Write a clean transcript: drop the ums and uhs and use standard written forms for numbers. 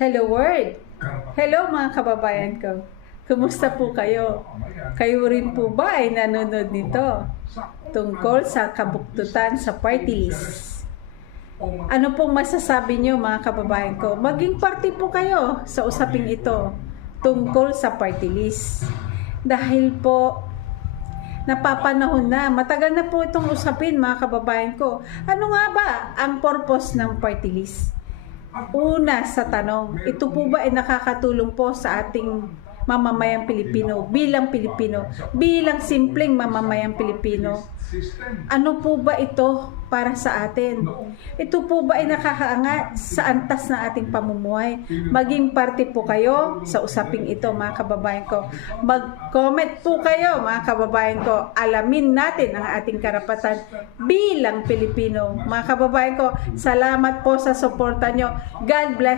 Hello world! Hello mga kababayan ko. Kumusta po kayo? Kayo rin po ba ay nanonood nito? Tungkol sa kabuktutan sa party list. Ano pong masasabi nyo mga kababayan ko? Maging party po kayo sa usaping ito tungkol sa party list. Dahil po napapanahon na, matagal na po itong usapin mga kababayan ko. Ano nga ba ang purpose ng party list? Una sa tanong, ito po ba ay nakakatulong po sa ating mamamayang Pilipino, bilang simpleng mamamayang Pilipino? Ano po ba ito para sa atin? Ito po ba ay nakakaangat sa antas na ating pamumuhay? Maging parte po kayo sa usaping ito mga kababayan ko. Mag-comment po kayo mga kababayan ko. Alamin natin ang ating karapatan bilang Pilipino. Mga kababayan ko, salamat po sa suporta nyo. God bless.